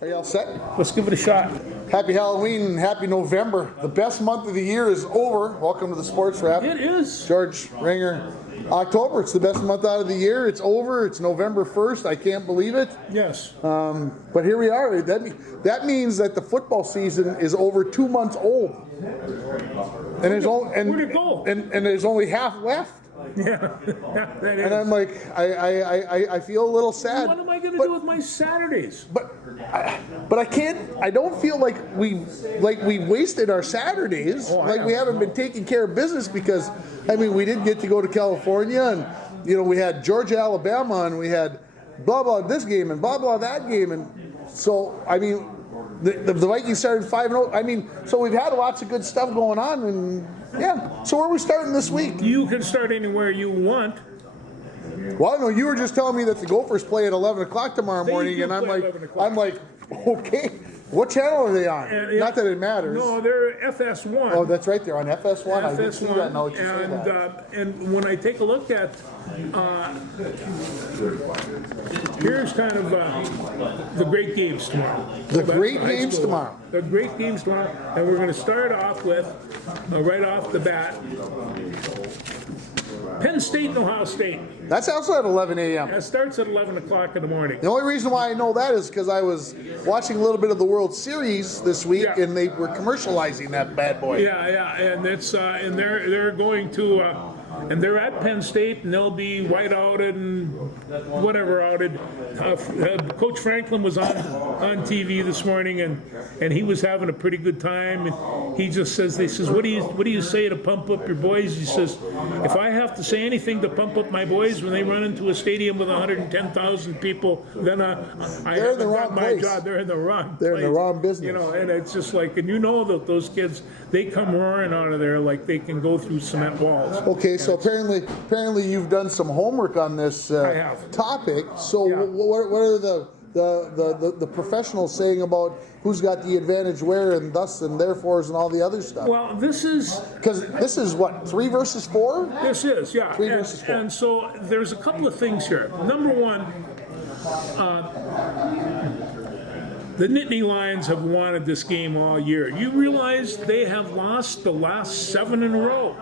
Are you all set? Let's give it a shot. Happy Halloween and happy November. The best month of the year is over. Welcome to the Sports Wrap. It is. George Ringer. October, it's the best month out of the year. It's over. It's November 1st. I can't believe it. Yes. But here we are. That means that the football season is over 2 months old. And there's only Where'd it go? And there's only half left. Yeah. That is. And I'm like, I feel a little sad. What am I going to do with my Saturdays? But I can't. I don't feel like we wasted our Saturdays. We haven't been taking care of business because we didn't get to go to California, and we had Georgia, Alabama, and we had blah blah this game and blah blah that game, and so the Vikings started 5-0. So we've had lots of good stuff going on, and yeah. So where are we starting this week? You can start anywhere you want. Well, I know you were just telling me that the Gophers play at 11 o'clock tomorrow morning, and I'm like, okay, what channel are they on? Not that it matters. No, they're FS1. Oh, that's right, they're on FS1. I didn't see FS1, that. Now that you say that. and when I take a look at, here's kind of the great games tomorrow. The great games tomorrow. The great games tomorrow, and we're going to start off with, right off the bat, Penn State and Ohio State. That's also at 11 a.m. It starts at 11 o'clock in the morning. The only reason why I know that is because I was watching a little bit of the World Series this week, and they were commercializing that bad boy. Yeah, and it's and they're going to and they're at Penn State, and they'll be white-outed and whatever outed. Coach Franklin was on TV this morning, and he was having a pretty good time. And he just says, "They says, what do you say to pump up your boys?" He says, "If I have to say anything to pump up my boys when they run into a stadium with 110,000 people, then I haven't got my job. They're in the wrong. They're in the wrong business. And it's just like, and that those kids, they come roaring out of there like they can go through cement walls." Okay, so apparently you've done some homework on this topic. So what are the professionals saying about who's got the advantage where and thus and therefores and all the other stuff? Well, this is what, 3 versus 4? This is, yeah. 3 versus 4. And so there's a couple of things here. Number one, the Nittany Lions have wanted this game all year. You realize they have lost the last 7 in a row.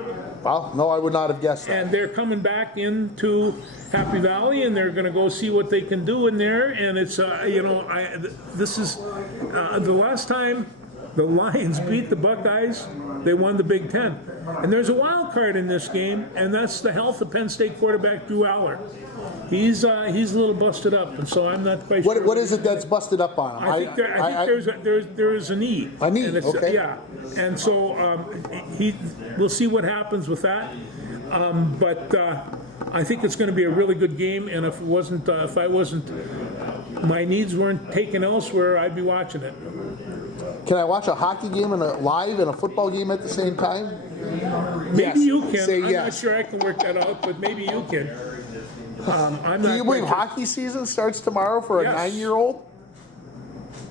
Well, no, I would not have guessed that. And they're coming back into Happy Valley, and they're going to go see what they can do in there. And it's, this is the last time the Lions beat the Buckeyes, they won the Big Ten. And there's a wild card in this game, and that's the health of Penn State quarterback Drew Aller. He's a little busted up, and so I'm not quite sure. What is it that's busted up on him? I think there's a knee. A knee, okay. Yeah, and so we'll see what happens with that. But I think it's going to be a really good game, and if my needs weren't taken elsewhere, I'd be watching it. Can I watch a hockey game live and a football game at the same time? Maybe you can. Say I'm yes. not sure I can work that out, but maybe you can. Do you believe hockey season starts tomorrow for a 9-year-old?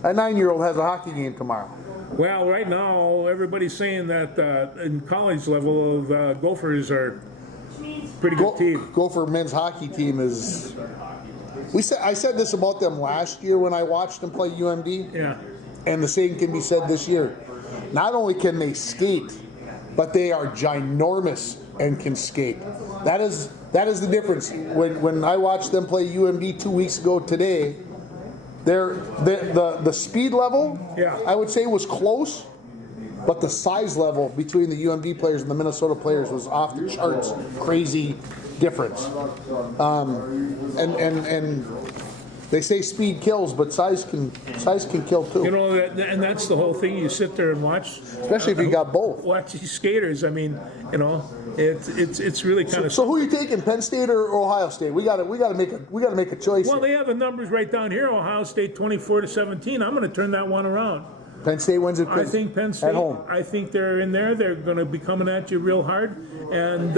A 9-year-old has a hockey game tomorrow. Well, right now everybody's saying that in college level, Gophers are pretty good team. Gopher men's hockey team is. I said this about them last year when I watched them play UMD. Yeah. And the same can be said this year. Not only can they skate, but they are ginormous and can skate. That is the difference. When I watched them play UMD 2 weeks ago today, the speed level, I would say, was close, but the size level between the UMD players and the Minnesota players was off the charts. Crazy difference. And they say speed kills, but size can kill too. And that's the whole thing. You sit there and watch, especially if you got both. Watch these skaters. It's really kind of. So who are you taking, Penn State or Ohio State? We got to make a choice. Well, they have the numbers right down here. Ohio State 24-17. I'm going to turn that one around. Penn State wins it I think Penn State, at home. I think they're in there. They're going to be coming at you real hard. And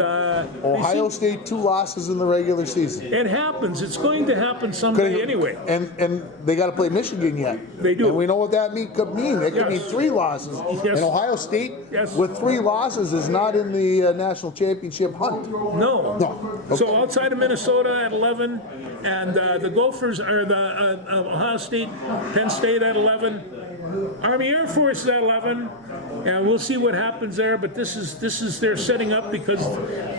Ohio State 2 losses in the regular season. it happens. It's going to happen someday anyway. And they got to play Michigan yet. They do. And we know what that could mean. It could Yes. mean 3 losses. Yes. And Ohio State Yes. with 3 losses is not in the national championship hunt. No. No. So Okay. outside of Minnesota at 11, and the Gophers are the Ohio State, Penn State at 11, Army Air Force at 11, and we'll see what happens there. But this is they're setting up because,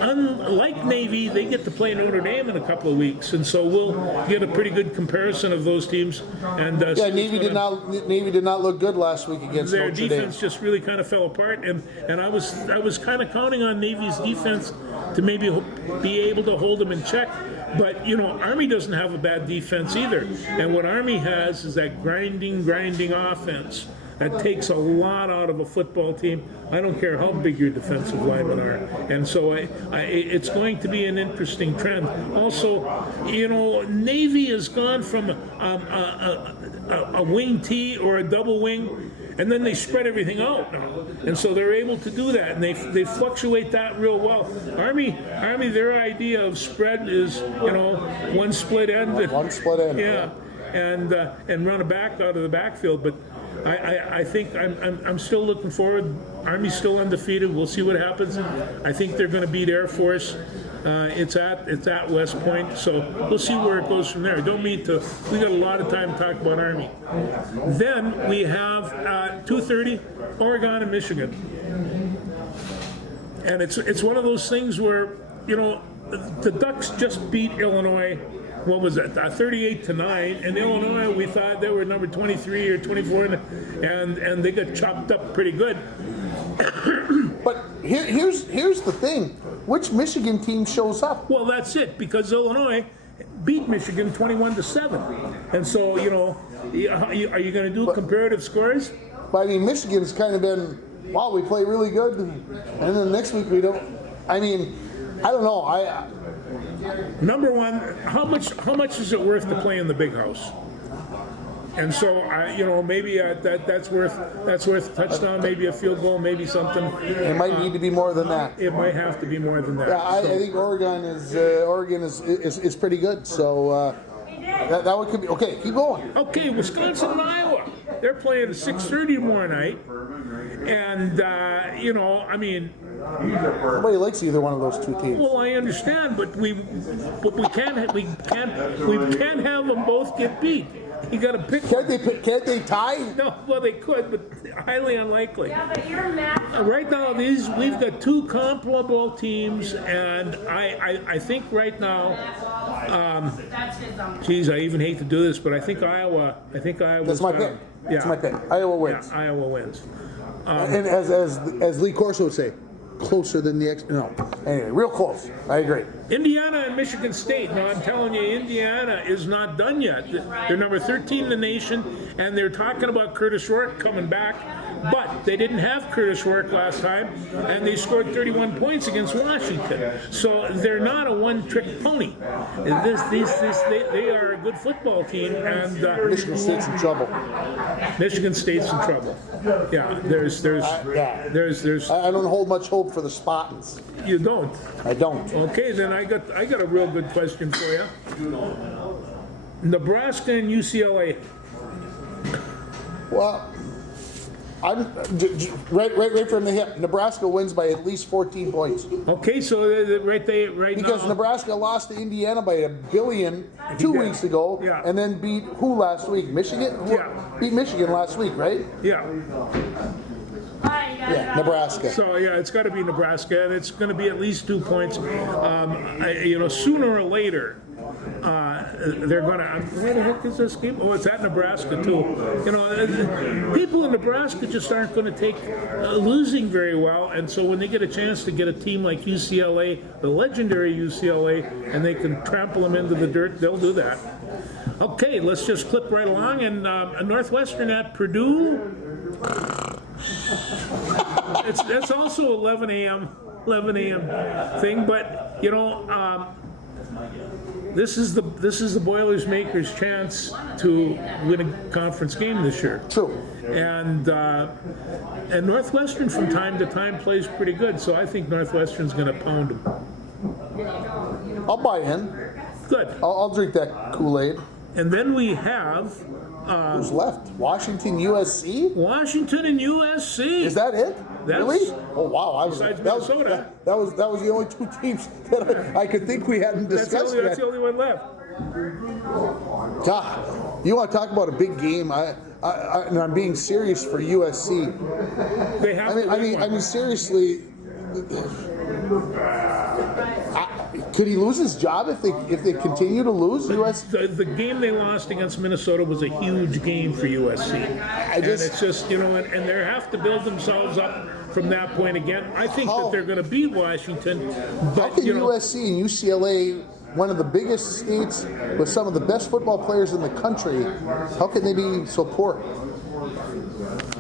unlike Navy, they get to play Notre Dame in a couple of weeks, and so we'll get a pretty good comparison of those teams. And Yeah, Navy did not look good last week against their Notre Dame. defense just really kind of fell apart, and I was kind of counting on Navy's defense to maybe be able to hold them in check. But Army doesn't have a bad defense either, and what Army has is that grinding offense that takes a lot out of a football team. I don't care how big your defensive linemen are, and so it's going to be an interesting trend. Also, Navy has gone from a wing T or a double wing, and then they spread everything out now, and so they're able to do that, and they fluctuate that real well. Army, their idea of spread is one split end. One split end. Yeah, and run a back out of the backfield, but. I think I'm still looking forward. Army's still undefeated. We'll see what happens. I think they're going to beat Air Force. It's at West Point, so we'll see where it goes from there. I don't mean to. We got a lot of time to talk about Army. Then we have 2:30, Oregon and Michigan, and it's one of those things where the Ducks just beat Illinois. What was it? 38-9, and Illinois, we thought they were number 23 or 24, and they got chopped up pretty good. But here's the thing: which Michigan team shows up? Well, that's it, because Illinois beat Michigan 21-7, and so are you going to do comparative scores? But I mean, Michigan's kind of been, wow, we play really good, and then next week we don't. I mean, I don't know. Number one, how much is it worth to play in the big house? And so maybe that's worth a touchdown, maybe a field goal, maybe something. It might need to be more than that. It might have to be more than that. Yeah, I think Oregon is pretty good. So that one could be okay. Keep going. Okay, Wisconsin and Iowa. They're playing at 6:30 tomorrow night, and I mean. Nobody likes either one of those two teams. Well, I understand, but we can't have them both get beat. You got to pick. Can't they tie? No, well they could, but highly unlikely. Yeah, but you're mad. Right now, we've got 2 comparable teams, and I think right now, That's his geez, I even hate to do this, but I think Iowa. That's my pick. That's my pick. Iowa wins. Yeah, Iowa wins. And as Lee Corso would say, closer than the no. Anyway, real close. I agree. Indiana and Michigan State. Now, I'm telling you, Indiana is not done yet. They're number 13 in the nation, and they're talking about Curtis Rourke coming back. But they didn't have Curtis Rourke last time, and they scored 31 points against Washington. So they're not a one-trick pony. They are a good football team, and Michigan State's in trouble. Michigan State's in trouble. Yeah, there's. I don't hold much hope for the Spartans. You don't. I don't. Okay, then I got a real good question for you. Nebraska and UCLA. Well, I'm right from the hip. Nebraska wins by at least 14 points Okay, so right because now. Nebraska lost to Indiana by $1 billion 2 weeks ago, Yeah. and then beat who last week? Michigan. Yeah. Beat Michigan last week, right? Yeah. Yeah, Nebraska. So yeah, it's got to be Nebraska, and it's going to be at least 2 points. Sooner or later, they're going to. Where the heck is this game? Oh, it's at Nebraska too. People in Nebraska just aren't going to take losing very well, and so when they get a chance to get a team like UCLA, the legendary UCLA, and they can trample them into the dirt, they'll do that. Okay, let's just clip right along, and Northwestern at Purdue. That's also 11 a.m. thing, but this is the Boilermakers' chance to win a conference game this year. True. And Northwestern from time to time plays pretty good, so I think Northwestern's going to pound them. I'll buy in. Good. I'll drink that Kool-Aid. And then we have Who's left? Washington, USC? Washington and USC. Is that it? That's- really? Oh wow! Besides that was Minnesota. that was the only two teams that I could think we hadn't discussed That's the yet. only one left. God, you want to talk about a big game? And I'm being serious for USC. They have to win one. I mean, seriously. Could he lose his job if they continue to lose? USC? The game they lost against Minnesota was a huge game for USC. And it's just, and they have to build themselves up from that point again. I think that they're going to beat Washington. How But, can USC and UCLA, one of the biggest states with some of the best football players in the country, how can they be so poor?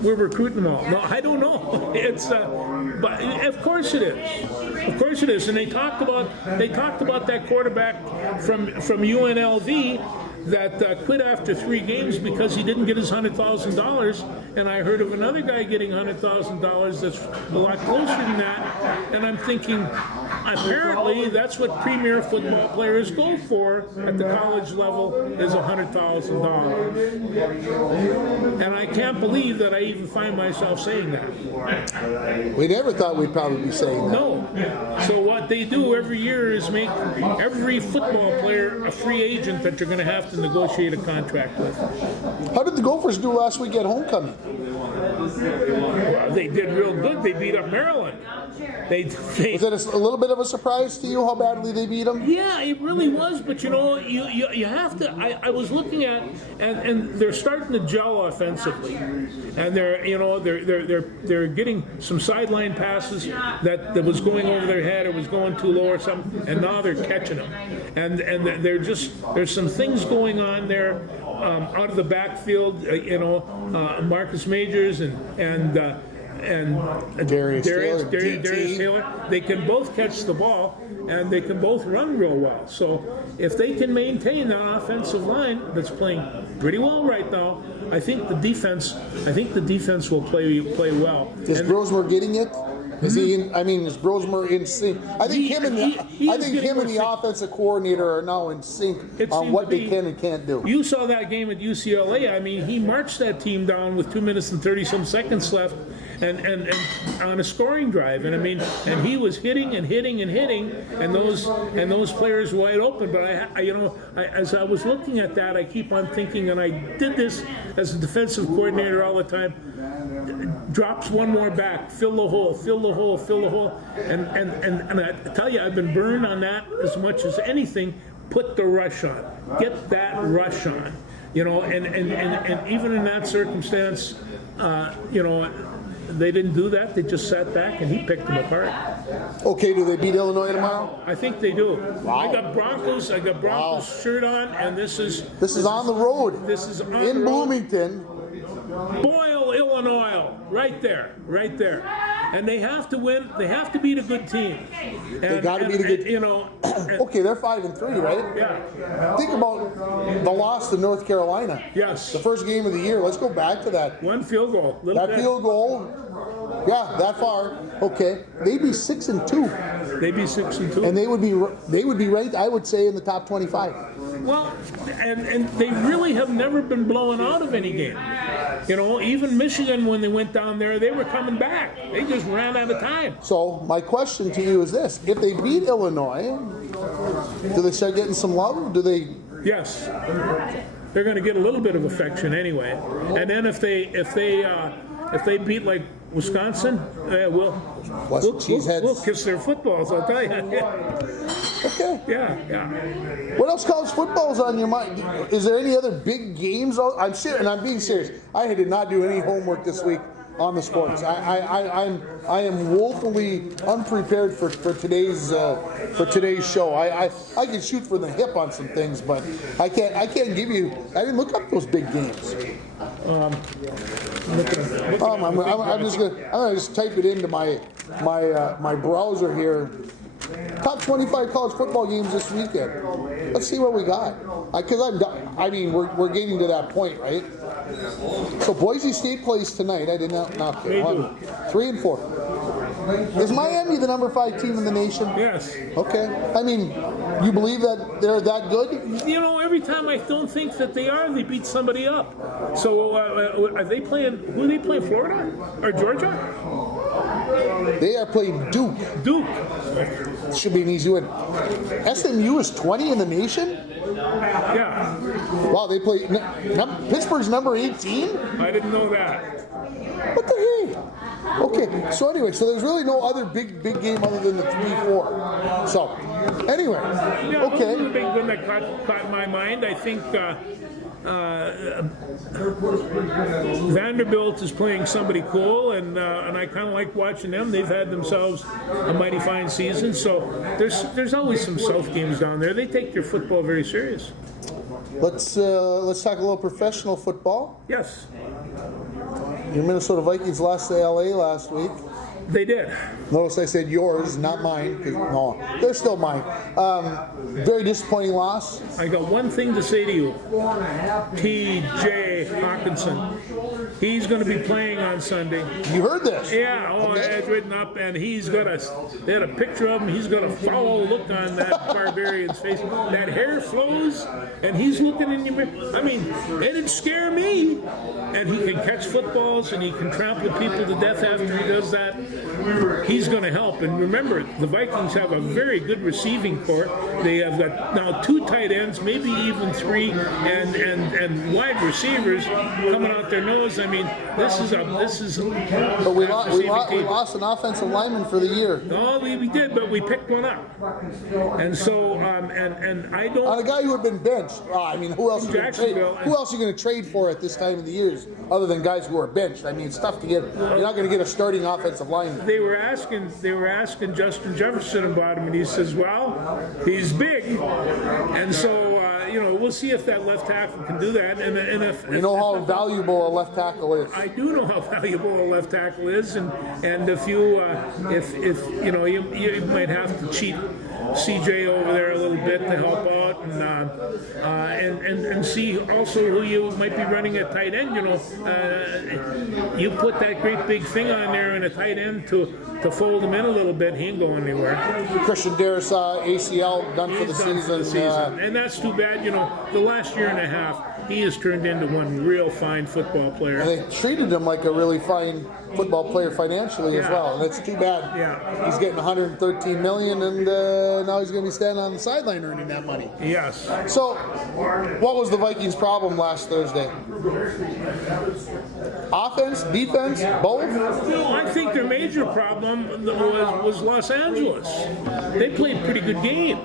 we're recruiting them all. No, I don't know. It's, but of course it is. Of course it is. And they talked about that quarterback from UNLV that quit after 3 games because he didn't get his $100,000. And I heard of another guy getting $100,000 that's a lot closer than that. And I'm thinking, apparently that's what premier football players go for at the college level is $100,000. And I can't believe that I even find myself saying that. We never thought we'd probably be saying that. No. So what they do every year is make every football player a free agent that you're going to have to negotiate a contract with. How did the Gophers do last week at homecoming? Well, they did real good. They beat up Maryland. They Was it a little bit of a surprise to you how badly they beat them? Yeah, it really was. But you have to. I was looking at and they're starting to gel offensively, and they're getting some sideline passes that was going over their head or was going too low or something, and now they're catching them, and there's some things going on there out of the backfield. Marcus Majors and Darius Taylor, they can both catch the ball and they can both run real well. So if they can maintain that offensive line that's playing pretty well right now, I think the defense will play well. Is Brosmer getting it? Is he in? I mean, is Brosmer in sync? I think him and the offensive coordinator are now in sync on what they can and can't do. You saw that game at UCLA. I mean, he marched that team down with 2 minutes and 30-some seconds left, and on a scoring drive. And I mean, and he was hitting, and those players wide open. But as I was looking at that, I keep on thinking, and I did this as a defensive coordinator all the time. Drops one more back, fill the hole, and I tell you, I've been burned on that as much as anything. Put the rush on, get that rush on, and even in that circumstance, they didn't do that. They just sat back and he picked them apart. Okay, do they beat Illinois tomorrow? I think they do. Wow. I got Broncos shirt on, and this is on the road. This is on in the road. Bloomington. Boyle, Illinois, right there. And they have to win. They have to beat a good team. They got to beat a good team. Okay, they're 5-3, right? Yeah. Think about the loss to North Carolina. Yes. The first game of the year. Let's go back to that. One field goal. Field goal. Yeah, that far. Okay, they'd be 6-2. They'd be 6-2. And they would be ranked, I would say, in the top 25. Well, and they really have never been blown out of any game. Even Michigan, when they went down there, they were coming back. They just ran out of time. So my question to you is this: if they beat Illinois, do they start getting some love? Do they? Yes. They're going to get a little bit of affection anyway. And then if they beat like Wisconsin, we'll kiss their footballs, I'll tell you. Okay. Yeah. What else college football is on your mind? Is there any other big games? I'm serious, and I'm being serious. I did not do any homework this week on the sports. I am woefully unprepared for today's show. I can shoot from the hip on some things, but I can't give you. I didn't look up those big games. I'm just gonna type it into my browser here. Top 25 college football games this weekend. Let's see what we got. We're getting to that point, right? So Boise State plays tonight. I did not know. They do. 3 and 4. Is Miami the number 5 team in the nation? Yes. Okay. I mean, you believe that they're that good? You know, every time I don't think that they are, they beat somebody up. So are they playing? Who are they playing? Florida or Georgia? They are playing Duke. Duke. Should be an easy win. SMU is 20 in the nation? Yeah. Wow, they play. Pittsburgh's number 18? I didn't know that. What the heck? Okay, so anyway, so there's really no other big game other than the 3-4. So, anyway, Yeah, okay. The big one that caught my mind, I think Vanderbilt is playing somebody cool, and I kind of like watching them. They've had themselves a mighty fine season, so there's always some South games down there. They take their football very serious. Let's talk a little professional football. Yes, Your Minnesota Vikings lost to LA last week. they did. Notice I said yours, not mine. 'Cause no, they're still mine. Very disappointing loss. I got one thing to say to you. T.J. Hawkinson. He's going to be playing on Sunday. You heard this? Yeah, Okay. it's written up, and they had a picture of him. He's got a foul look on that barbarian's face. That hair flows, and he's looking in your. I mean, it'd scare me. And he can catch footballs, and he can trample people to death after he does that. He's going to help. And remember, the Vikings have a very good receiving corps. They have got now 2 tight ends, maybe even 3, and wide receivers coming out their nose. I mean, this is. But we lost an offensive lineman for the year. No, we did, but we picked one up. And so, and I don't. On a guy who had been benched. I mean, who else are you going to trade? Jacksonville. Who else are you going to trade for at this time of the years, other than guys who are benched? I mean, it's tough to get. You're not going to get a starting offensive lineman. They were asking Justin Jefferson about him, and he says, "Well, he's big," and so we'll see if that left tackle can do that. And if You know how valuable a left tackle is. I do know how valuable a left tackle is, and if you might have to cheat CJ over there a little bit to help out, and see also who you might be running at tight end. You put that great big thing on there and a tight end to fold him in a little bit. He ain't going anywhere. Christian Darris, ACL done for the He's done for the season. and that's too bad. The last year and a half, he has turned into one real fine football player. And they treated him like a really fine football player financially as Yeah. well, and it's too bad. Yeah. He's getting $113 million, and now he's going to be standing on the sideline earning that money. Yes. So, what was the Vikings' problem last Thursday? Offense, defense, both? I think their major problem was Los Angeles. They played a pretty good game.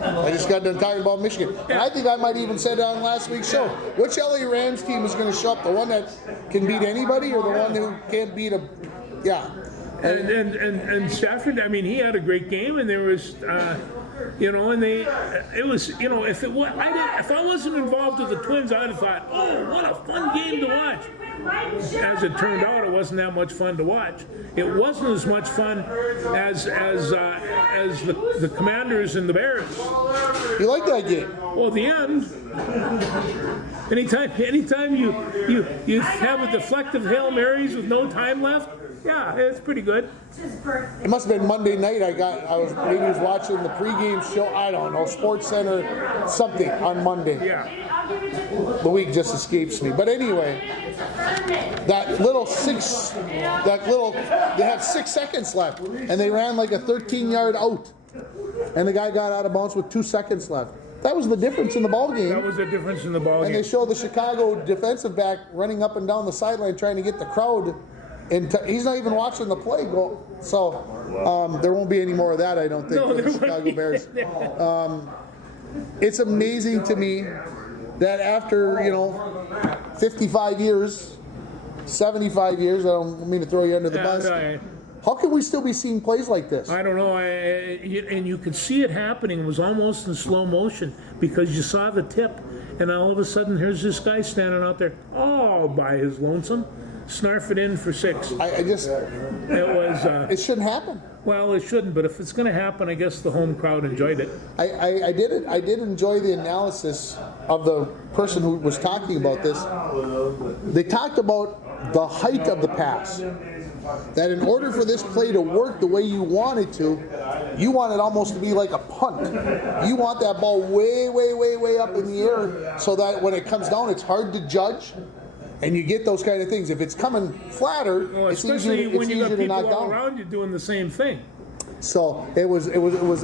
I just got done talking about Michigan. And I think I might even said on last week's show, which LA Rams team is going to show up? The one that can beat anybody, or the one who can't beat a... Yeah. And Stafford, I mean, he had a great game, and there was, if I wasn't involved with the Twins, I'd have thought, oh, what a fun game to watch. As it turned out, it wasn't that much fun to watch. It wasn't as much fun as the Commanders and the Bears. You like that game? Well, the end. Anytime you have a deflective Hail Marys with no time left, yeah, it's pretty good. It must have been Monday night. I was watching the pregame show. I don't know, Sports Center, something on Monday. Yeah. The week just escapes me. But anyway, they had 6 seconds left, and they ran like a 13-yard out, and the guy got out of bounds with 2 seconds left. That was the difference in the ball game. That was the difference in the ball And game. they show the Chicago defensive back running up and down the sideline trying to get the crowd. And he's not even watching the play go. So there won't be any more of that, I don't think, for the Chicago Bears. It's amazing to me that after 55 years, 75 years, I don't mean to throw you under the bus. How can we still be seeing plays like this? I don't know, and you could see it happening. It was almost in slow motion because you saw the tip, and all of a sudden, here's this guy standing out there all by his lonesome. snarf it in for 6. I just, It was, it shouldn't happen. well, it shouldn't, but if it's going to happen, I guess the home crowd enjoyed it. I did enjoy the analysis of the person who was talking about this. They talked about the height of the pass. That in order for this play to work the way you want it to, you want it almost to be like a punt. You want that ball way, way, way, way up in the air so that when it comes down, it's hard to judge. And you get those kind of things. If it's coming flatter, Well, it's especially easier, when it's you got easier to people knock all down. around you doing the same thing. So it was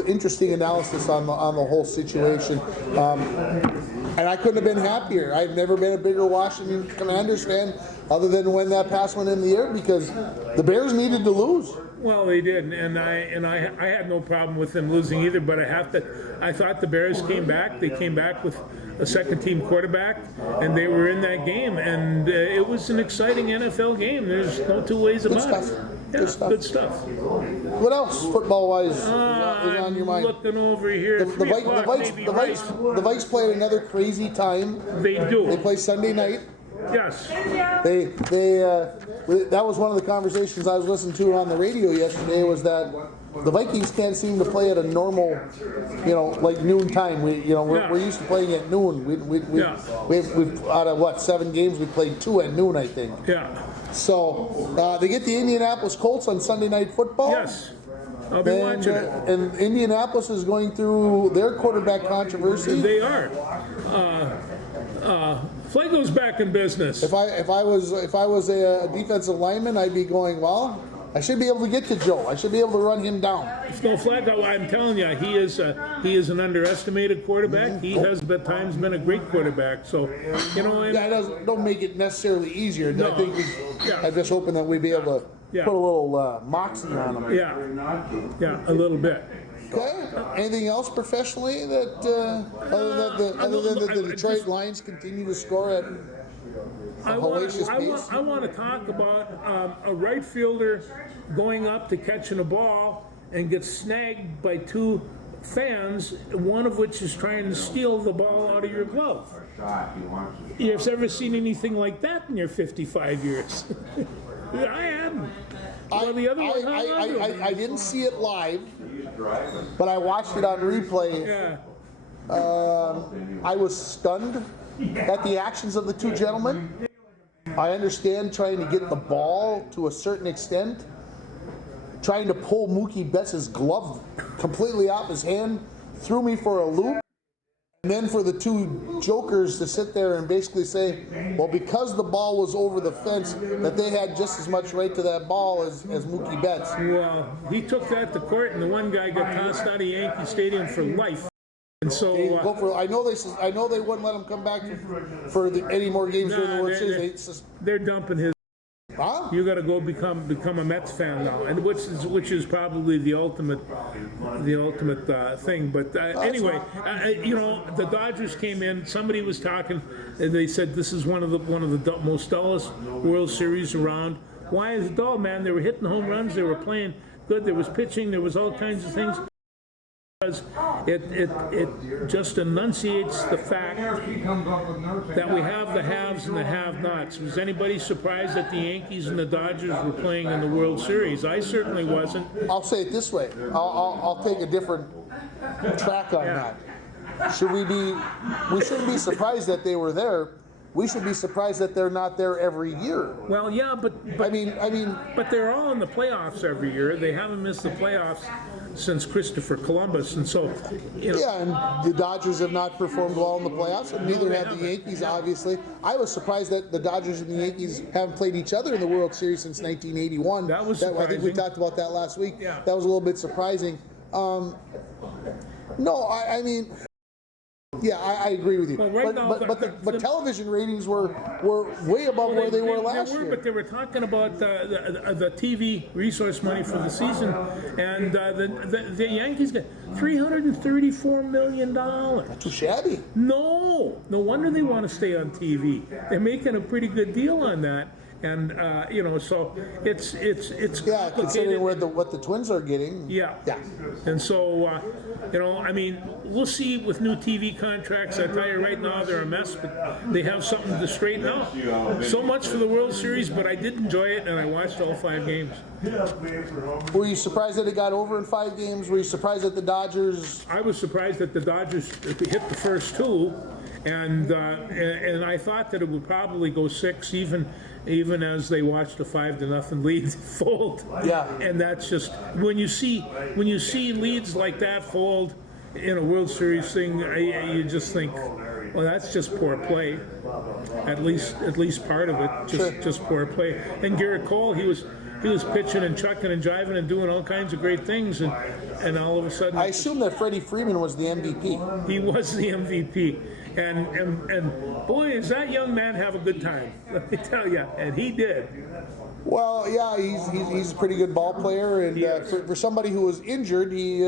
interesting analysis on the whole situation, and I couldn't have been happier. I've never been a bigger Washington Commanders fan, other than when that pass went in the air, because the Bears needed to lose. Well, they did, and I had no problem with them losing either. But I thought the Bears came back. They came back with a second-team quarterback, and they were in that game. And it was an exciting NFL game. There's no two ways about stuff. it. Good Yeah, stuff. good stuff. What else, football-wise, is on I'm your mind? looking over here. The 3 o'clock may be right. Vikes played another crazy time. They do. They play Sunday night. Yes. That was one of the conversations I was listening to on the radio yesterday, was that the Vikings can't seem to play at a normal, like noon time. We're used to playing at noon. We've out of 7 games, we played 2 at noon, I think. Yeah. So they get the Indianapolis Colts on Sunday Night Football. Yes. I'll be watching it. And Indianapolis is going through their quarterback controversy. They are. Flago's back in business. If I was a defensive lineman, I'd be going, well, I should be able to get to Joe. I should be able to run him down. No, Flago, I'm telling you, he is an underestimated quarterback. He has at times been a great quarterback. So, and That don't make it necessarily easier. No. I think I'm just hoping that we'd be able to Yeah. put a little moxie on him. yeah, a little bit. Okay. Anything else professionally that other than the Detroit Lions continue to score at a hellacious pace? I want to talk about a right fielder going up to catching a ball and gets snagged by 2 fans, one of which is trying to steal the ball out of your glove. You've ever seen anything like that in your 55 years? I haven't. Well, the other one, I didn't see it live, but I watched it on replay. yeah. I was stunned at the actions of the 2 gentlemen. I understand trying to get the ball to a certain extent, trying to pull Mookie Betts' glove completely off his hand, threw me for a loop. And then for the 2 jokers to sit there and basically say, well, because the ball was over the fence, that they had just as much right to that ball as Mookie Betts. Well, he took that to court, and the one guy got tossed out of Yankee Stadium for life. And so, I know they wouldn't let him come back for any more games during the World Series. they're dumping his. Huh? You got to go become a Mets fan now, and which is probably the ultimate thing. But anyway, the Dodgers came in. Somebody was talking, and they said this is one of the most dullest World Series around. Why is it dull, man? They were hitting home runs. They were playing good. There was pitching. There was all kinds of things. Because it just enunciates the fact that we have the haves and the have-nots. Was anybody surprised that the Yankees and the Dodgers were playing in the World Series? I certainly wasn't. I'll say it this way. I'll take a different track on that. We shouldn't be surprised that they were there. We should be surprised that they're not there every year. Well, yeah, but I mean, but they're all in the playoffs every year. They haven't missed the playoffs since Christopher Columbus, and so yeah, and the Dodgers have not performed well in the playoffs, and neither have the Yankees, obviously. I was surprised that the Dodgers and the Yankees haven't played each other in the World Series since 1981. That was I think we surprising. talked about that last week. Yeah. That was a little bit surprising. No, I mean, yeah, I agree with you. Well, right now, but television ratings were way above where they were last year. But they were talking about the TV resource money for the season, and the Yankees got $334 million. Not too shabby. No wonder they want to stay on TV. They're making a pretty good deal on that. And so it's Yeah, considering complicated. what the Twins are getting. Yeah. Yeah. And so, I mean, we'll see with new TV contracts. I tell you right now, they're a mess, but they have something to straighten out. So much for the World Series, but I did enjoy it, and I watched all 5 games. Were you surprised that it got over in 5 games? Were you surprised that the Dodgers? I was surprised that the Dodgers hit the first 2, and I thought that it would probably go 6, even as they watched a 5-0 lead fold. Yeah. And that's just when you see leads like that fold in a World Series thing, you just think, well, that's just poor play. At least part of it, just poor play. And Garrett Cole, he was pitching and chucking and jiving and doing all kinds of great things, and all of a sudden, I assume that Freddie Freeman was the MVP. he was the MVP. And boy, does that young man have a good time. Let me tell you, and he did. Well, yeah, he's a pretty good ball player, and for somebody who was injured, he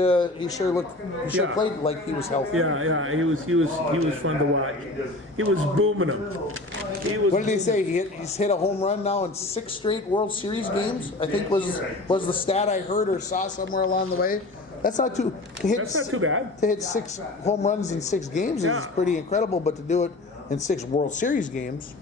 sure Yeah. played like he was healthy. Yeah, he was fun to watch. He was booming them. What did they say? He's hit a home run now in 6 straight World Series games. I think was the stat I heard or saw somewhere along the way. That's not too bad. To hit 6 home runs in 6 games Yeah. is pretty incredible, but to do it in 6 World Series games.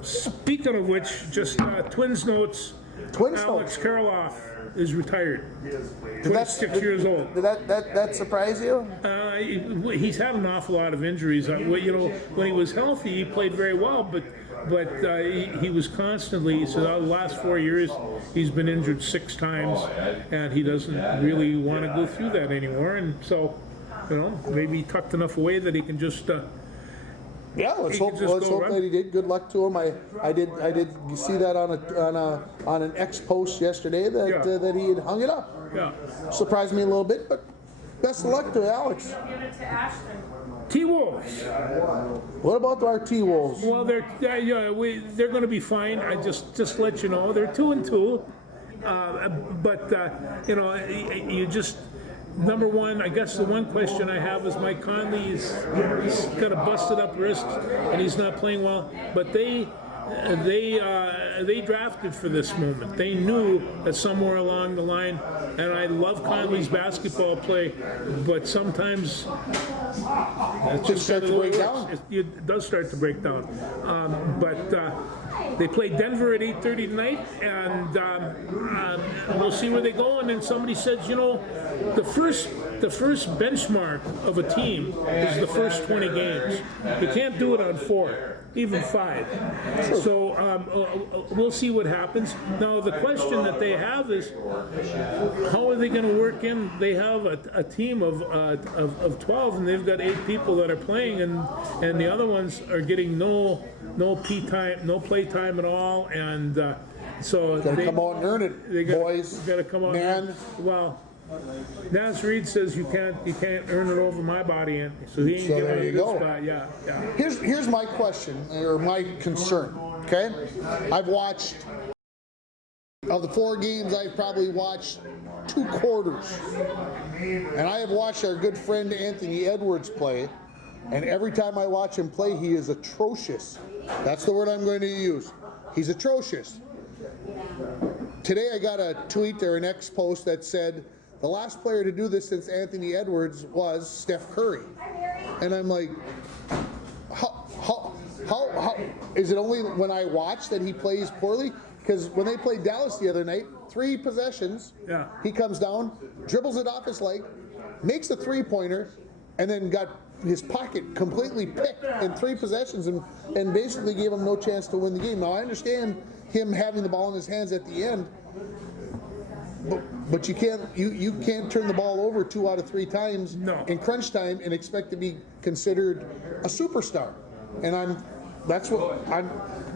Speaking of which, just Twins notes. Twins Alex notes. Karloff is retired. Did 26 years old. Did that surprise you? He's had an awful lot of injuries. When he was healthy, he played very well, but he was constantly. So the last 4 years, he's been injured 6 times, and he doesn't really want to go through that anymore. And so, maybe he tucked enough away that he can just. Yeah, let's He hope could just go run. that he did. Good luck to him. I did see that on an X post yesterday that Yeah. that he had hung it up. Yeah. Surprised me a little bit, but best of luck to Alex. Give it to Ashton. T-Wolves. What about our T-Wolves? Well, they're going to be fine. I just let you know they're 2-2, but you just. Number one, I guess the one question I have is Mike Conley. He's got a busted up wrist and he's not playing well. But they drafted for this moment. They knew that somewhere along the line, and I love Conley's basketball play, but sometimes it's just start kinda to the way break it works. down. It does start to break down. But they play Denver at 8:30 tonight, and we'll see where they go. And then somebody says, the first benchmark of a team is the first 20 games. You can't do it on 4, even 5. So we'll see what happens. Now the question that they have is, how are they going to work in? They have a team of 12, and they've got 8 people that are playing, and the other ones are getting no play time at all, and so Gotta come out and earn it, boys. Got to come out. Man. Well, Naz Reid says you can't earn it over my body, and so he ain't So giving there you a you good go. spot. Yeah. Here's my question or my concern. Okay, I've watched of the 4 games. I've probably watched 2 quarters, and I have watched our good friend Anthony Edwards play. And every time I watch him play, he is atrocious. That's the word I'm going to use. He's atrocious. Today I got a tweet or an X post that said the last player to do this since Anthony Edwards was Steph Curry. And I'm like, how is it only when I watch that he plays poorly? Because when they played Dallas the other night, 3 possessions, Yeah. he comes down, dribbles it off his leg, makes a 3-pointer, and then got his pocket completely picked in 3 possessions and basically gave him no chance to win the game. Now I understand him having the ball in his hands at the end, but you can't turn the ball over 2 out of 3 times No. in crunch time and expect to be considered a superstar. And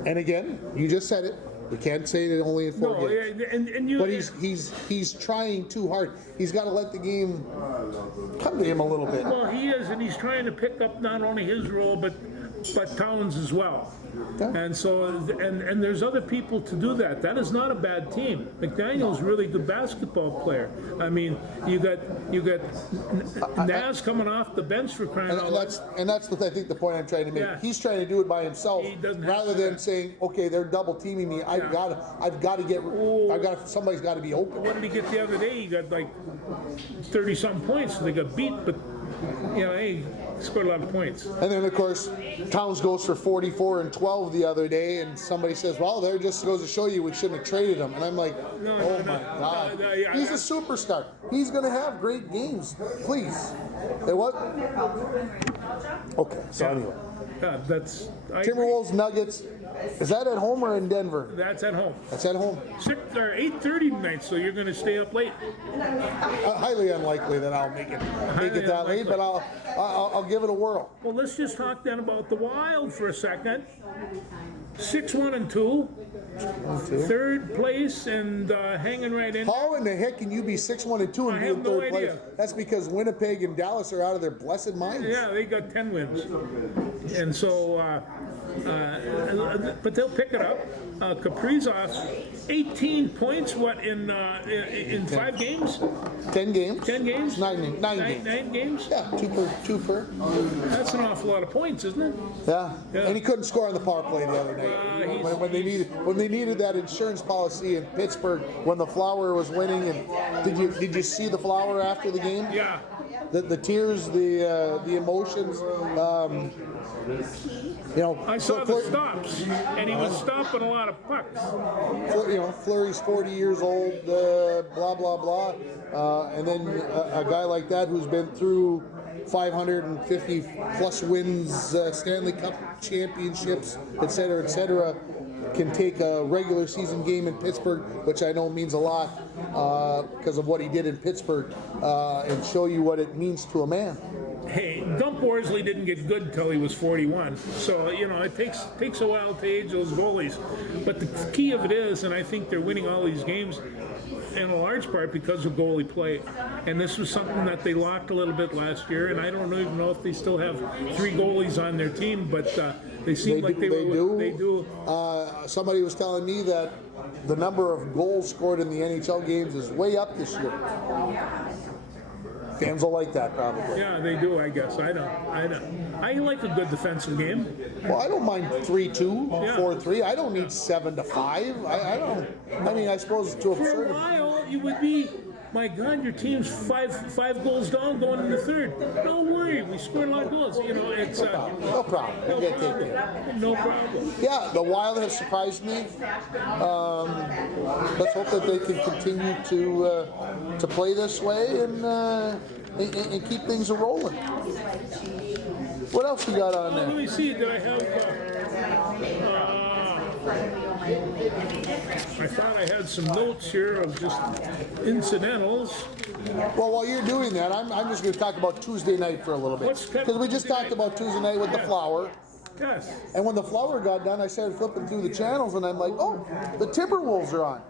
and again, you just said it. We can't say it only in 4 No, games. and you. But he's trying too hard. He's got to let the game come to him a little bit. Well, he is, and he's trying to pick up not only his role, but Towns as well. Yeah. And so, and there's other people to do that. That is not a bad team. McDaniel's a really good basketball player. I mean, you got Naz coming off the bench for crying out loud. And that's I think the point I'm trying to make. Yeah. He's trying to do it by himself He doesn't have rather to. than saying, okay, they're double teaming me. Somebody's got to be open. What did he get the other day? He got like 30-something points. They got beat, but he scored a lot of points. And then, of course, Towns goes for 44 and 12 the other day, and somebody says, well, there just goes to show you we shouldn't have traded him. And I'm like, oh my God. No, He's a superstar. He's going to have great games. Please. Hey, what? Okay, so anyway. Yeah, I agree. Timberwolves, Nuggets. Is that at home or in Denver? That's at home. That's at home. 8:30 tonight, so you're going to stay up late. Highly unlikely that I'll make it that late, but I'll give it a whirl. Well, let's just talk then about the Wild for a second. 6-1-2, third place and hanging right in. How in the heck can you be 6-1-2 and I be have in no third place? idea. That's because Winnipeg and Dallas are out of their blessed minds. Yeah, they got 10 wins, and so. But they'll pick it up. Kaprizov, 18 points. What in 5 games? 10 games. 10 games? Nine games. 9 games. Yeah, two per. That's an awful lot of points, isn't it? Yeah. Yeah. And he couldn't score on the power play the other night when they needed that insurance policy in Pittsburgh when the Flower was winning. And did you see the Flower after the game? Yeah. The tears, the emotions. I saw the stops, and he was stopping a lot of pucks. Fleury's 40 years old, blah, blah, blah. And then a guy like that who's been through 550 plus wins, Stanley Cup championships, et cetera, can take a regular season game in Pittsburgh, which I know means a lot because of what he did in Pittsburgh, and show you what it means to a man. Hey, Dump Worsley didn't get good until he was 41. So, it takes a while to age those goalies. But the key of it is, and I think they're winning all these games in a large part because of goalie play. And this was something that they locked a little bit last year, and I don't even know if they still have 3 goalies on their team, but they seem like they do. Somebody was telling me that the number of goals scored in the NHL games is way up this year. Fans will like that, probably. Yeah, they do, I guess. I don't. I like a good defensive game. Well, I don't mind 3-2, Yeah. 4-3. I don't need 7-5. I don't. I mean, I suppose to a For a certain. while, you would be, my God, your team's five goals down going in the third. Don't worry, we scored a lot of goals. It's No problem. We'll get taken care of. no problem. Yeah, the Wild have surprised me. Let's hope that they can continue to play this way and keep things rolling. What else we got on Let there? me see, did I have, I thought I had some notes here of just incidentals. Well, while you're doing that, I'm just going to talk about Tuesday night for a little bit. What's Because we just Tuesday talked night? about Tuesday night with the Flower. Yes. And when the Flower got done, I started flipping through the channels, and I'm like, oh, the Timberwolves are on.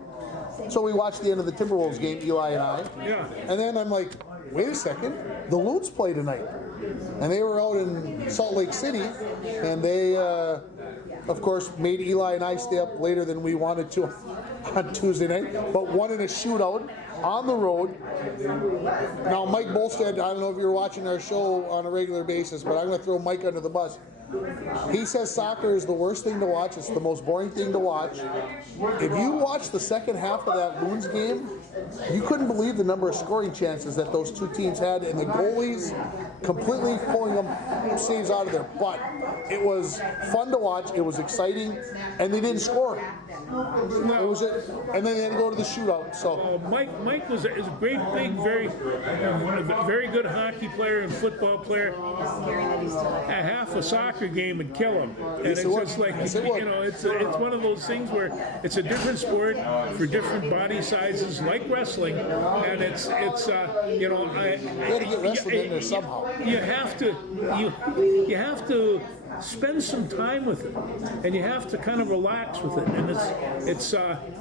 So we watched the end of the Timberwolves game, Eli and I. Yeah. And then I'm like, wait a second, the Loons play tonight. And they were out in Salt Lake City, and they, of course, made Eli and I stay up later than we wanted to on Tuesday night, but won in a shootout on the road. Now, Mike Bolstead, I don't know if you're watching our show on a regular basis, but I'm going to throw Mike under the bus. He says soccer is the worst thing to watch. It's the most boring thing to watch. If you watch the second half of that Loons game, you couldn't believe the number of scoring chances that those two teams had, and the goalies completely pulling them saves out of their butt. It was fun to watch. It was exciting, and they didn't score. It was it, and then they had to go to the shootout. So Mike is a great, big, very good hockey player and football player. A half a soccer game would kill him, and Yes, it's it would. just like Yes, it would. it's one of those things where it's a different sport for different body sizes, like wrestling, and it's we had to get wrestling in there somehow. You have to spend some time with it, and you have to kind of relax with it. And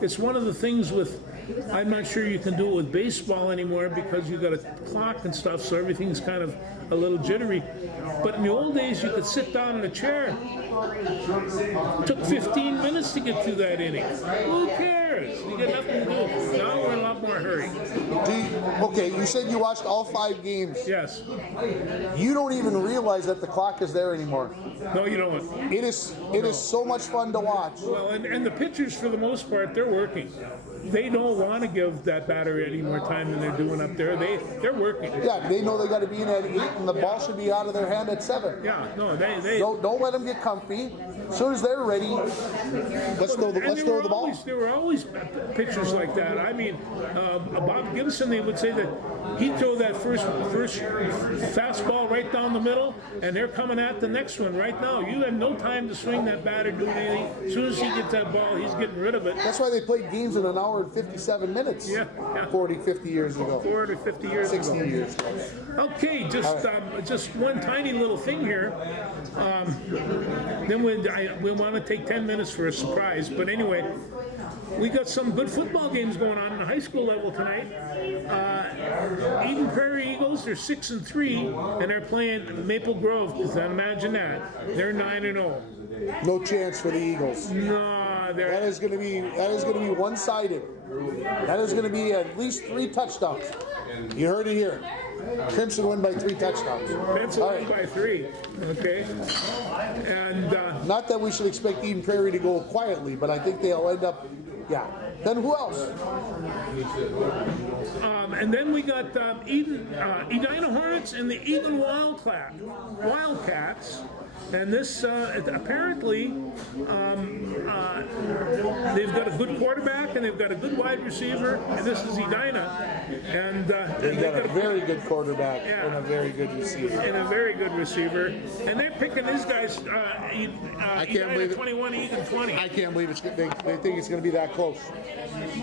it's one of the things with. I'm not sure you can do it with baseball anymore because you got a clock and stuff, so everything's kind of a little jittery. But in the old days, you could sit down in a chair. It took 15 minutes to get through that inning. Who cares? You get nothing to do. Now we're in a lot more hurry. Okay, you said you watched all 5 games. Yes. You don't even realize that the clock is there anymore. No, you don't. It is so much fun to watch. Well, and the pitchers, for the most part, they're working. They don't want to give that batter any more time than they're doing up there. They're working. Yeah, they know they got to be in at 8, and the ball should be out of their hand at 7. Yeah, no, they Don't let them get comfy. As soon as they're ready, let's throw the ball. There were always pitchers like that. I mean, Bob Gibson, they would say that he'd throw that first fastball right down the middle, and they're coming at the next one right now. You have no time to swing that bat or do anything. As soon as he gets that ball, he's getting rid of it. That's why they played games in an hour and 57 minutes. Yeah. 40, 50 years ago. 40 or 50 years 16 ago. years ago. Okay, just one tiny little thing here. Then we want to take 10 minutes for a surprise. But anyway, we got some good football games going on in the high school level tonight. Eden Prairie Eagles, they're 6-3, and they're playing Maple Grove. Imagine that. They're 9-0. No chance for the Eagles. No, That is going to be one-sided. That is going to be at least 3 touchdowns. You heard it here. Crimson win by 3 touchdowns. Crimson win by 3. Okay. And not that we should expect Eden Prairie to go quietly, but I think they'll end up. Yeah. Then who else? And then we got Edina Hornets and the Eden Wildcats. And this, apparently, they've got a good quarterback and they've got a good wide receiver, and this is Edina. And they've got a very good quarterback and a very good receiver. And they're picking these guys, Edina 21, Eden 20. I can't believe they think it's going to be that close.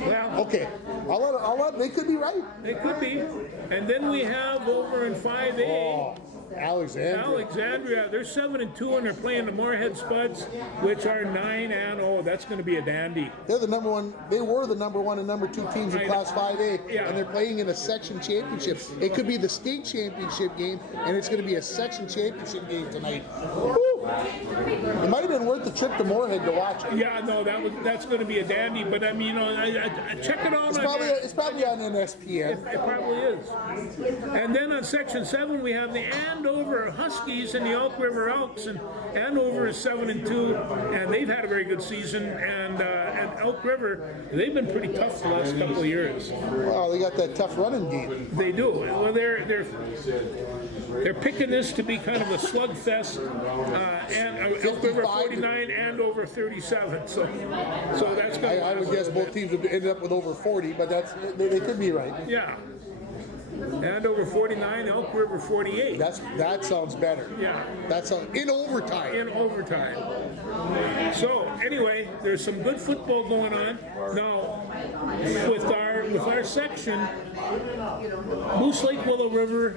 Well, okay. I'll let, they could be right. They could be. And then we have over in 5A. Oh, Alexandria. They're 7-2 and they're playing the Moorhead Spuds, which are 9-0. That's going to be a dandy. They're the number one. They were the number 1 and number 2 teams in Class 5A, and they're playing in a section championship. It could be the state championship game, and it's going to be a section championship game tonight. Woo! It might have been worth the trip to Moorhead to watch it. Yeah, no, that's going to be a dandy. But I mean, check it out. It's probably on NSPN. It probably is. And then on Section 7, we have the Andover Huskies and the Elk River Elks, and Andover is 7-2, and they've had a very good season. And Elk River, they've been pretty tough the last couple of years. Well, they got that tough running game. They do. Well, they're picking this to be kind of a slugfest. And Elk River 49, Andover 37. So that's going to. I would guess both teams would end up with over 40, but they could be right. Yeah. Andover 49, Elk River 48. That sounds better. Yeah. That sounds in overtime. So anyway, there's some good football going on now. With our section, Moose Lake, Willow River,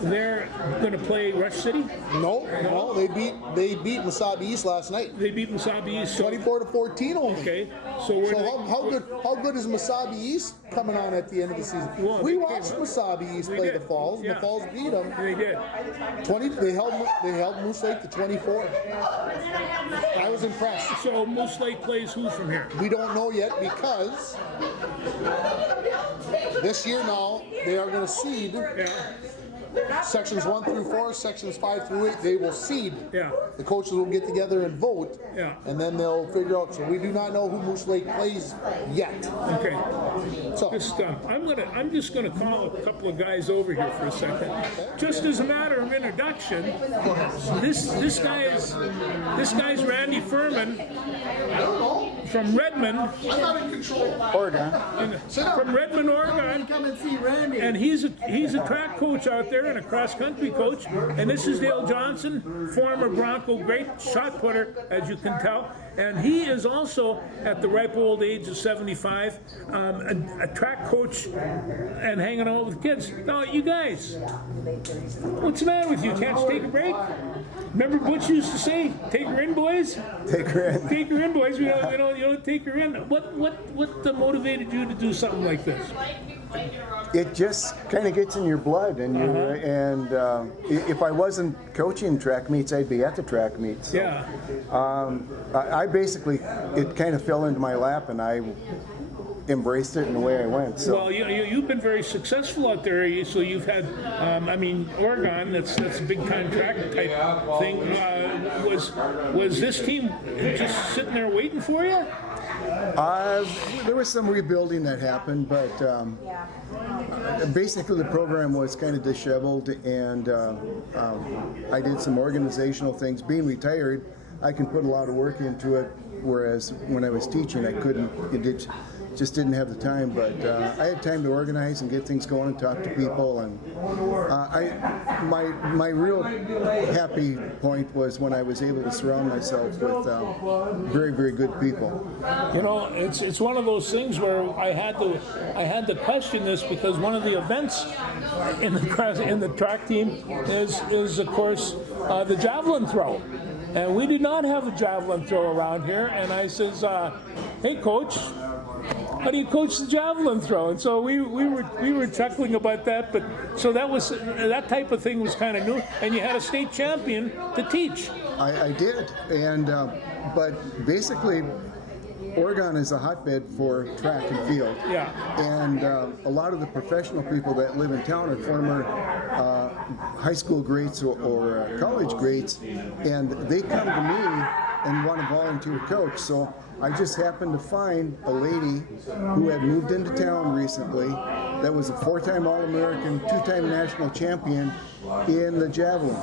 they're going to play Rush City. No, they beat Mesabi East last night. They beat Mesabi East 24-14 only. Okay, how good is Mesabi East coming on at the end of the season? Well, we watched Mesabi East play the Falls. Yeah. The Falls beat them. They did. They held Moose Lake to 24. I was impressed. So Moose Lake plays who from here? We don't know yet because this year now they are going to seed. Yeah. Sections 1 through 4, sections 5 through 8, they will seed. Yeah. The coaches will get together and vote. Yeah. And then they'll figure out. So we do not know who Moose Lake plays yet. Okay. So I'm just gonna call a couple of guys over here for a second. Just as a matter of introduction, this guy's Randy Furman. I don't know. From Redmond. I'm not in control. Oregon. From Redmond, Oregon. Come and see Randy. And he's a track coach out there. there and a cross-country coach. And this is Dale Johnson, former Bronco, great shot putter, as you can tell. And he is also, at the ripe old age of 75, a track coach and hanging out with kids. Now, you guys, what's the matter with you? Can't you take a break? Remember Butch used to say, "Take her in, boys." Take her in. Take her in, boys. You don't take her in. What motivated you to do something like this? It just kind of gets in your blood, and if I wasn't coaching track meets, I'd be at the track meets. So, Yeah. I basically, it kind of fell into my lap, and I embraced it, and away I went. So. Well, you've been very successful out there. So you've had, Oregon. That's a big time track type thing. Was this team just sitting there waiting for you? There was some rebuilding that happened, but basically the program was kind of disheveled, and I did some organizational things. Being retired, I can put a lot of work into it, whereas when I was teaching, I couldn't. Just didn't have the time, but I had time to organize and get things going and talk to people. And my real happy point was when I was able to surround myself with very, very good people. It's one of those things where I had to question this, because one of the events in the track team is of course the javelin throw. And we did not have a javelin throw around here. And I says, "Hey, coach, how do you coach the javelin throw?" And so we were chuckling about that. But so that type of thing was kind of new. And you had a state champion to teach. I did, and but basically, Oregon is a hotbed for track and field. Yeah. And a lot of the professional people that live in town are former high school greats or college greats, and they come to me and want to volunteer coach. So I just happened to find a lady who had moved into town recently that was a 4-time All-American, 2-time national champion in the javelin.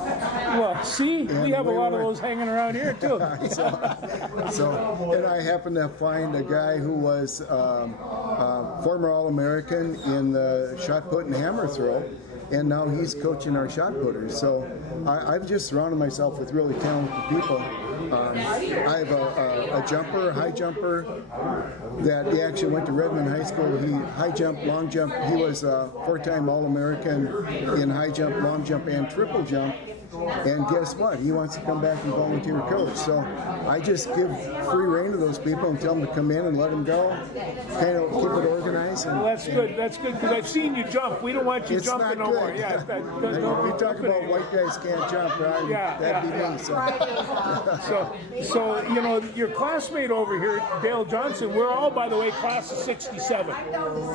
Well, see, we have a lot of those hanging around here too. And I happened to find a guy who was former All-American in the shot put and hammer throw, and now he's coaching our shot putters. So I've just surrounded myself with really talented people. I have a jumper, a high jumper, that he actually went to Redmond High School. He high jump, long jump. He was a 4-time All-American in high jump, long jump, and triple jump. And guess what? He wants to come back and volunteer coach. So I just give free rein to those people and tell them to come in and let them go. Kind of keep it organized. Well, that's good. That's good, because I've seen you jump. We don't want you It's jumping not no more. good. Yeah, We talk about white guys can't jump, right? Yeah, That'd be me. So your classmate over here, Dale Johnson, we're all, by the way, class of 67.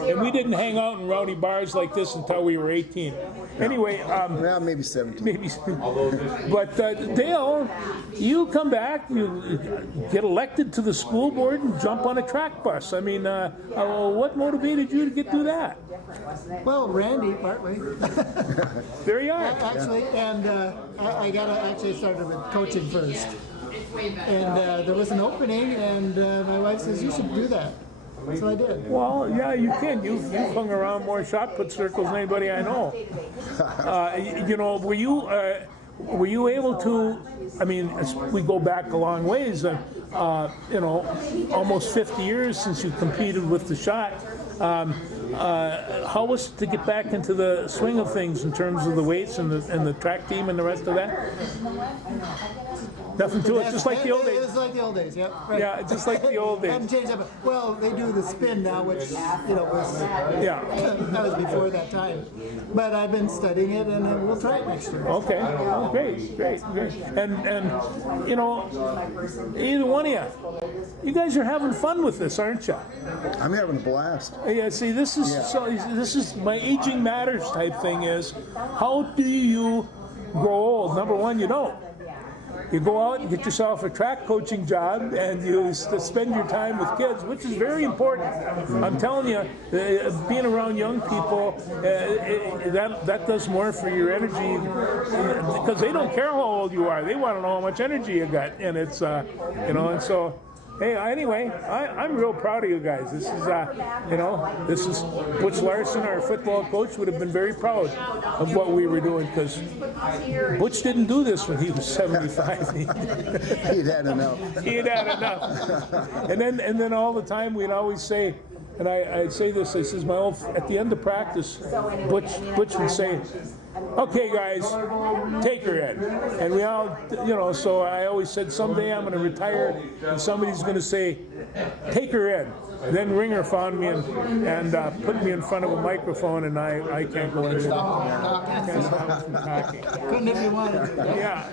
And we didn't hang out in rowdy bars like this until we were 18. Anyway, Well, maybe 17. maybe. But Dale, you come back, you get elected to the school board and jump on a track bus. I mean, what motivated you to do that? Well, Randy, partly. There you are. Actually, and I got to actually started with coaching first. And there was an opening, and my wife says, "You should do that." So I did. Well, yeah, you can. You've hung around more shot put circles than anybody I know. Were you able to? I mean, as we go back a long ways. Almost 50 years since you competed with the shot. How was it to get back into the swing of things in terms of the weights and the track team and the rest of that? Nothing to it, just like the old days. It was like the old days, yep. Right. Yeah, just like the old days. Hadn't changed that. Well, they do the spin now, which was Yeah. that was before that time. But I've been studying it, and we'll try it next year. Okay. Oh, great. And either one of you guys are having fun with this, aren't you? I'm having a blast. Yeah. See, this is my aging matters type thing. Is how do you grow old? Number one, you don't. You go out and get yourself a track coaching job, and you spend your time with kids, which is very important. I'm telling you, being around young people, that does more for your energy, because they don't care how old you are. They want to know how much energy you got, and it's and so Hey, anyway, I'm real proud of you guys. This is, this is Butch Larson, our football coach, would have been very proud of what we were doing because Butch didn't do this when he was 75. He'd had enough. He'd had enough. And then all the time we'd always say, and I'd say this, I says, at the end of practice, Butch would say, okay, guys, take her in. And we all, so I always said, someday I'm going to retire and somebody's going to say, take her in. And then Ringer found me and put me in front of a microphone, and I can't go into it. Can't stop from talking. Couldn't if you wanted. Yeah.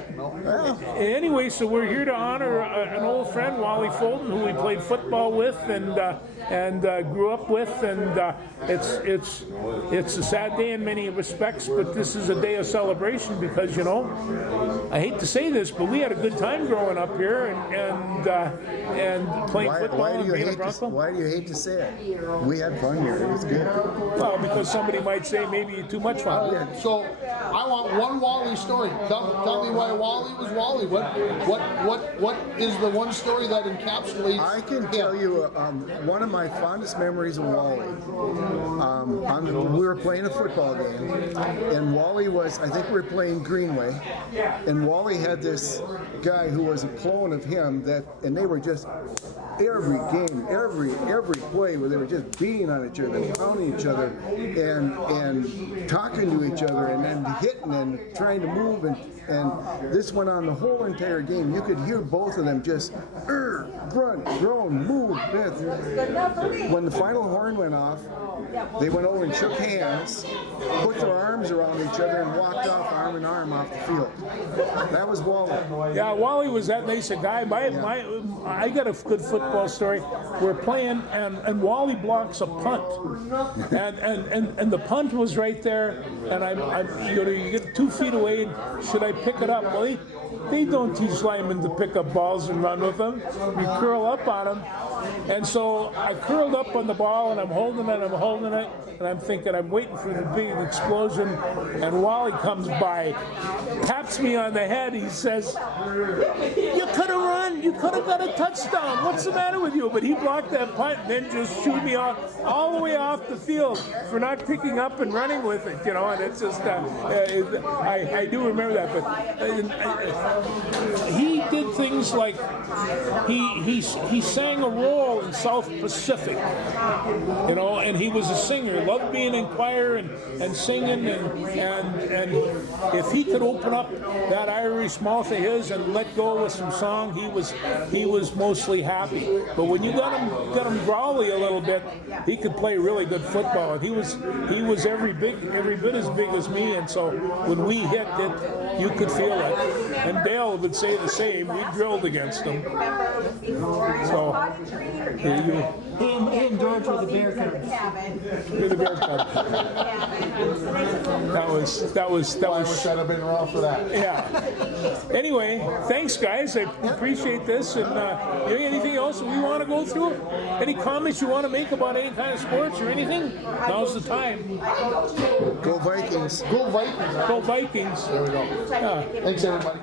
Anyway, so we're here to honor an old friend, Wally Fulton, who we played football with and grew up with, and it's a sad day in many respects, but this is a day of celebration because I hate to say this, but we had a good time growing up here and playing football and being a Bronco. Why do you hate to say it? We had fun here. It was good. Well, because somebody might say maybe too much fun. So I want one Wally story. Tell me why Wally was Wally. What is the one story that encapsulates? I can tell you one of my fondest memories of Wally. We were playing a football game, and Wally was, I think we were playing Greenway, and Wally had this guy who was a clone of him and they were just every game, every play where they were just beating on each other, pounding each other, and talking to each other, and then hitting and trying to move, and this went on the whole entire game. You could hear both of them just grunt, groan, move. When the final horn went off, they went over and shook hands, put their arms around each other, and walked off arm in arm off the field. That was Wally. Yeah, Wally was that nice a guy. I got a good football story. We're playing, and Wally blocks a punt, and the punt was right there, and you get 2 feet away. Should I pick it up? Well, they don't teach linemen to pick up balls and run with them. You curl up on them. And so I curled up on the ball, and I'm holding it, and I'm thinking, I'm waiting for the big explosion, and Wally comes by, taps me on the head, he says, you could have run, you could have got a touchdown, what's the matter with you? But he blocked that punt and then just chewed me off all the way off the field for not picking up and running with it, and it's just, I do remember that, but he did things like, he sang a role in South Pacific, and he was a singer, loved being in choir and singing, and if he could open up that Irish mouth of his and let go with some song, he was mostly happy. But when you got him growly a little bit, he could play really good football, and he was every bit as big as me, and so when we hit it, you could feel it. And Dale would say the same. We drilled against him. So He and George were the Bear Cubs. You're the Bear Cub. That was. Should have been around for that. Yeah. Anyway, thanks, guys. I appreciate this. And anything else we want to go through? Any comments you want to make about any kind of sports or anything? Now's the time. Go Vikings. Go Vikings. Go Vikings. There we go. Yeah. Thanks, everybody.